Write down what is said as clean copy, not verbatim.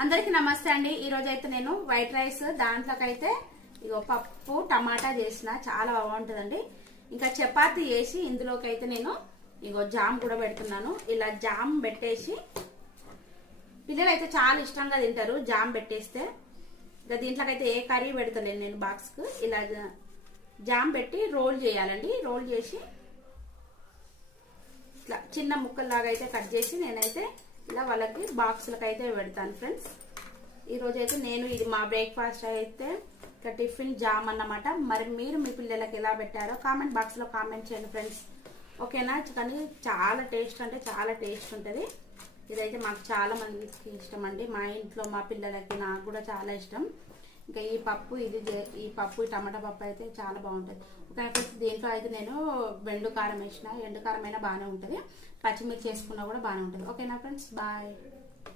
అందరికి నమస్తే అండి। ఈ రోజు అయితే నేను వైట్ రైస్ దాంట్లోకైతే ఇగో పప్పు టమాటా చేసిన చాలా బాగుంటుందండి। ఇంకా చపాతీ చేసి ఇందులోకి అయితే నేను ఇగో జామ్ కూడా పెడుతున్నాను। ఇలా జామ్ పెట్టేసి పిల్లలు అయితే చాలా ఇష్టంగా తింటారు జామ్ పెట్టేస్తే। ఇంకా దీంట్లోకైతే ఏ కర్రీ పెడతలేను నేను బాక్స్ కు। ఇలా జామ్ పెట్టి రోల్ చేయాలండి। రోల్ చేసి ఇట్లా చిన్న ముక్కల్లాగా అయితే కట్ చేసి నేనైతే ఇలా వాళ్ళకి బాక్సులకు అయితే పెడతాను ఫ్రెండ్స్। ఈ రోజు అయితే నేను ఇది మా బ్రేక్ఫాస్ట్ అయితే టిఫిన్ జామ్ అన్నమాట। మరి మీరు మీ పిల్లలకి ఎలా పెట్టారో కామెంట్ బాక్స్ లో కామెంట్ చేయండి ఫ్రెండ్స్, ఓకేనా। కానీ చాలా టేస్ట్ అంటే చాలా టేస్ట్ ఉంటుంది। ఇదైతే మాకు చాలా మందికి ఇష్టం అండి, మా ఇంట్లో మా పిల్లలకి నాకు కూడా చాలా ఇష్టం। ఇంకా ఈ పప్పు ఈ టమాటా పప్పు అయితే చాలా బాగుంటుంది। ఓకే ఫ్రెండ్స్, దీంట్లో అయితే నేను ఎండు కారం వేసిన, ఎండు కారం అయినా బాగానే ఉంటుంది, పచ్చిమిర్చి వేసుకున్నా కూడా బాగానే ఉంటుంది। ఓకేనా ఫ్రెండ్స్, బాయ్।